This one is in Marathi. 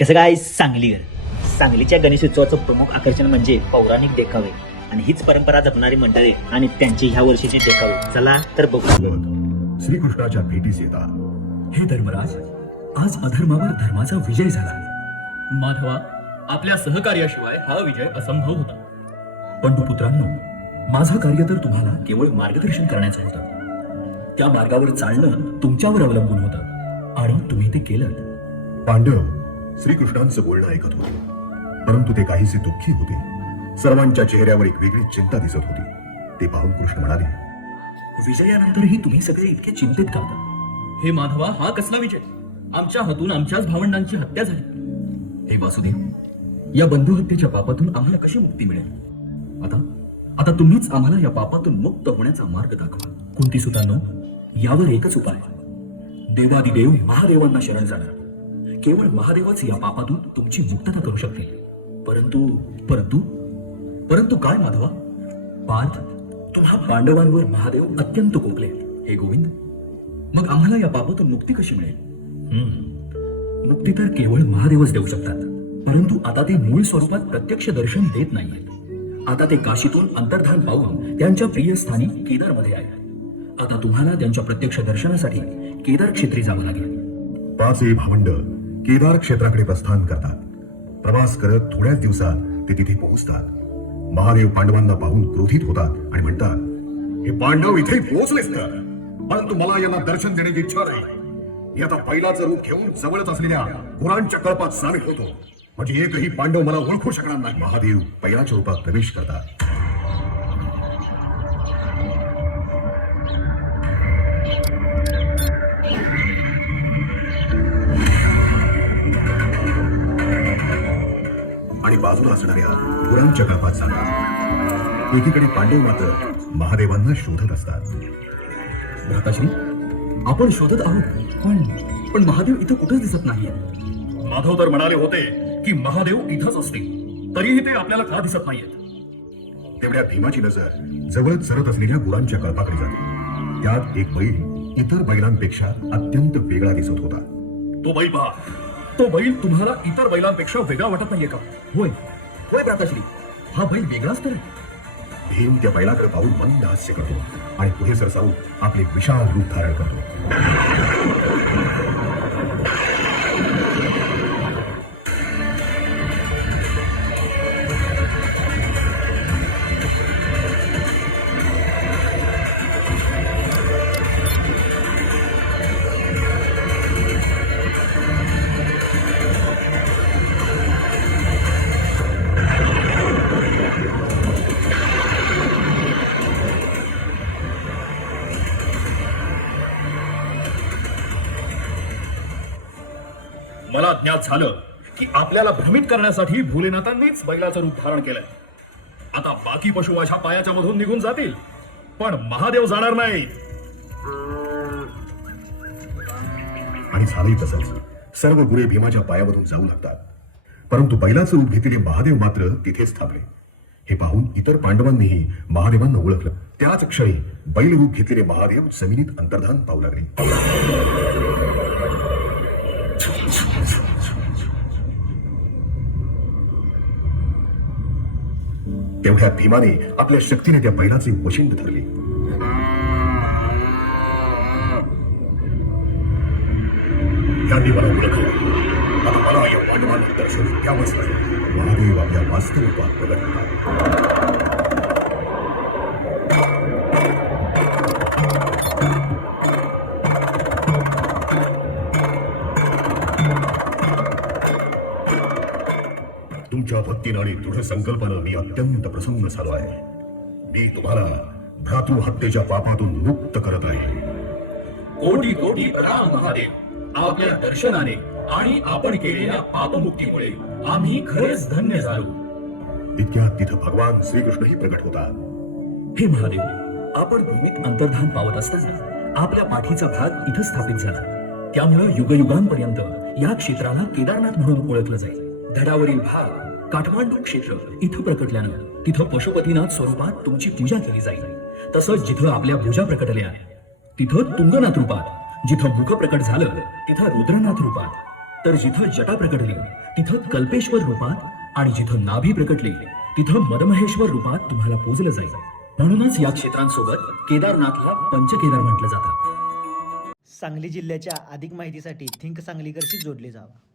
कसं काय सांगलीकर सांगलीच्या गणेश उत्सवाचं प्रमुख आकर्षण म्हणजे पौराणिक देखावे. आणि हीच परंपरा जपणारी मंडळी आणि त्यांची ह्या वर्षीचे देखावे. चला तर बघू. श्रीकृष्णाच्या भेटीस येतात. हे धर्मराज आज अधर्मावर धर्माचा विजय झाला. माधवा आपल्या सहकार्याशिवाय हा विजय असंभव होता. पंडुपुत्रांनो माझं कार्य तर तुम्हाला केवळ मार्गदर्शन करण्याचं होतं. त्या मार्गावर चालणं तुमच्यावर अवलंबून होतं. आणि तुम्ही ते केलं पांडव श्रीकृष्णांचं बोलणं ऐकत होते. परंतु ते काहीसे दुःखी होते. सर्वांच्या चेहऱ्यावर एक वेगळी चिंता दिसत होती. ते पाहून कृष्ण म्हणाले विजयानंतरही तुम्ही सगळे इतके चिंतित का हे माधवा हा कसला विजय? आमच्या हातून आमच्याच भावंडांची हत्या झाली. हे वासुदेव या बंधू हत्येच्या पापातून आम्हाला कशी मुक्ती मिळेल? आता आता तुम्हीच आम्हाला या पापातून मुक्त होण्याचा मार्ग दाखवा. कुंती सुतांनो यावर एकच उपाय देवादिदेव महादेवांना शरण जाणार. केवळ महादेवच या पापातून तुमची मुक्तता करू शकतील परंतु परंतु परंतु काय माधवा? पार्थ तुम्हा पांडवांवर महादेव अत्यंत कोकले हे गोविंद मग आम्हाला या पापातून मुक्ती कशी मिळेल? हम्म. मुक्ती तर केवळ महादेवच देऊ शकतात. परंतु आता ते मूळ स्वरूपात प्रत्यक्ष दर्शन देत नाहीयेत आता ते काशीतून अंतर्धान पाहून त्यांच्या प्रिय स्थानी केदारमध्ये आहेत. आता तुम्हाला त्यांच्या प्रत्यक्ष दर्शनासाठी केदार क्षेत्री जावं लागेल. पाचही भावंड केदार क्षेत्राकडे प्रस्थान करतात. प्रवास करत थोड्याच दिवसात ते तिथे पोहोचतात. महादेव पांडवांना पाहून क्रोधित होतात आणि म्हणतात हे पांडव इथे पोहोचलेच तर परंतु मला यांना दर्शन देण्याची इच्छा नाही. मी आता बैलाचं रूप घेऊन जवळच असलेल्या गुरांच्या कळपात सामील होतो. म्हणजे एकही पांडव मला ओळखू शकणार नाही. महादेव बैलाच्या रूपात प्रवेश करतात. आणि बाजूला असणाऱ्या गुरांच्या कळपात जातात एकीकडे पांडव मात्र महादेवांना शोधत असतात. भ्राताश्री आपण शोधत आहोत. पण पण महादेव इथं कुठंच दिसत नाही माधव तर म्हणाले होते की महादेव इथंच असतील तरीही ते आपल्याला का दिसत नाहीयेत? तेवढ्या भीमाची नजर जवळच सरत असलेल्या गुरांच्या कळपाकडे जाते. त्यात एक बैल इतर बैलांपेक्षा अत्यंत वेगळा दिसत होता. तो बैल पहा. तो बैल तुम्हाला इतर बैलांपेक्षा वेगळा वाटत नाहीये का? होय. होय भ्राताश्री हा बैल वेगळाच तर आहे. भीम त्या बैलाकडे पाहून मंद हास्य करतो आणि पुढे सरसावून आपले विशाल रूप धारण करतो. मला ज्ञात झालं की आपल्याला भ्रमित करण्यासाठी भोलेनाथांनीच बैलाचं रूप धारण केलंय. आता बाकी पशु माझ्या पायाच्या मधून निघून जातील पण महादेव जाणार नाही. आणि झालंही तसंच. सर्व गुरे भीमाच्या पायामधून जाऊ लागतात. परंतु बैलाचं रूप घेतलेले महादेव मात्र तिथेच थांबले. हे पाहून इतर पांडवांनीही महादेवांना ओळखलं. त्याच क्षणी बैल रूप घेतलेले महादेव जमिनीत अंतर्धान पाहू लागले. तेवढ्या भीमाने आपल्या शक्तीने त्या बैलाचे वशिंड धरले. यांनी मला ओळखलं. आता मला या पांडवांना दर्शन द्यावंच लागेल. महादेव आपल्या वास्तव तुमच्या भक्तीनं आणि दृढ संकल्पानं मी अत्यंत प्रसन्न झालो आहे. मी तुम्हाला भ्रातृ हत्येच्या पापातून मुक्त करत आहे. कोटी कोटी प्रणाम महादेव. आपल्या दर्शनाने आणि आपण केलेल्या पापमुक्तीमुळे आम्ही खरेच धन्य झालो. इतक्यात तिथं भगवान श्रीकृष्णही प्रगट होता. हे महादेव आपण भूमीत अंतर्धान पावत असताना आपल्या पाठीचा भाग इथं स्थापित झाला. त्यामुळे युगयुगांपर्यंत या क्षेत्राला केदारनाथ म्हणून ओळखलं जाईल. धडावरील भाग काठमांडू क्षेत्र इथं प्रकटल्यानं तिथं पशुपतीनाथ स्वरूपात तुमची पूजा केली जाईल. तसंच जिथं आपल्या पूजा प्रकटल्या तिथं तुंगनाथ रूपात जिथं मुख प्रकट झालं तिथं रुद्रनाथ रूपात. तर जिथं जटा प्रकटली तिथं कल्पेश्वर रूपात आणि जिथं नाभी प्रकटली तिथं मदमहेश्वर रूपात तुम्हाला पूजलं जाईल. म्हणूनच या क्षेत्रांसोबत केदारनाथला पंचकेदार म्हटलं जातं. सांगली जिल्ह्याच्या अधिक माहितीसाठी थिंक सांगलीकरशी जोडले जावा.